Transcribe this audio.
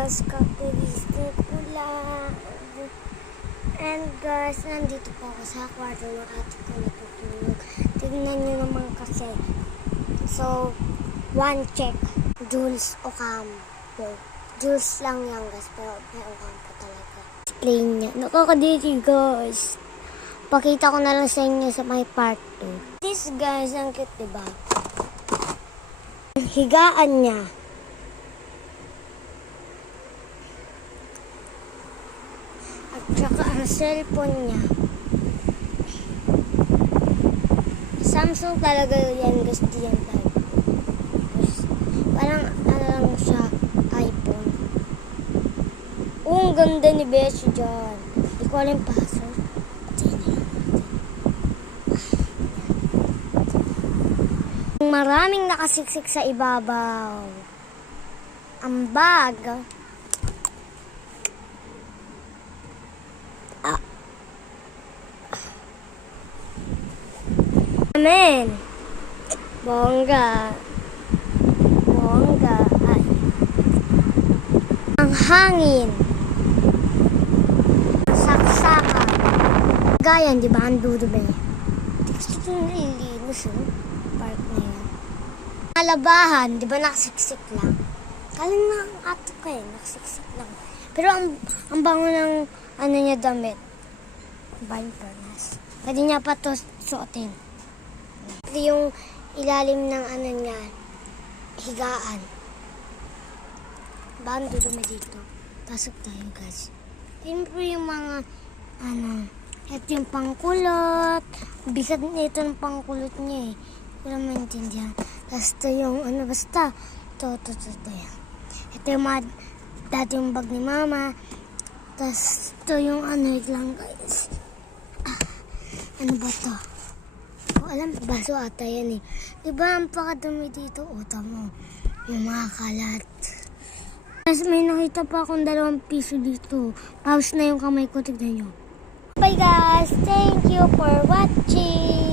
guys, kakagising ko lang. And guys, nandito po ako sa kwarto ng ate ko natutulog. Tignan nyo naman kasi. So, one check. Jules Ocampo. Jules lang yan guys, pero may Ocampo talaga. Explain niya. Nakakadiri guys. Pakita ko na lang sa inyo sa my part 2. This guys, ang cute diba? Higaan niya. At saka ang cellphone niya. Samsung talaga yan guys, diyan tayo. Parang ano lang siya, iPhone. Ang ganda ni Beshi dyan. Hindi ko alam yung password. Maraming nakasiksik sa ibabaw. Ang bag. Amen. Bongga. Bongga. Ay. Ang hangin. Saksakan. Gayan, di ba? Ang dudube. Gusto ko nililinis, park na yun. Alabahan, di ba nakasiksik lang? Kaling na ang ato ko nakasiksik lang. Pero ang bango ng ano niya damit. Bine furnace. Pwede niya pa to suotin. Ito yung ilalim ng ano niya, higaan. Bando dumi dito. Pasok tayo guys. Yun po yung mga ano, ito yung pangkulot. Bigat nito ng pangkulot niya eh. Wala maintindihan. Tapos ito yung ano basta. Ito. Ito yung mga dati yung bag ni mama. Tapos ito yung ano lang guys. Ano ba to? Alam, baso ata yan eh. Diba ang pakadumi dito? Uta mo. Yung mga kalat. Tapos may nakita pa akong 2 piso dito. Pause na yung kamay ko. Tignan nyo. Bye guys! Thank you for watching!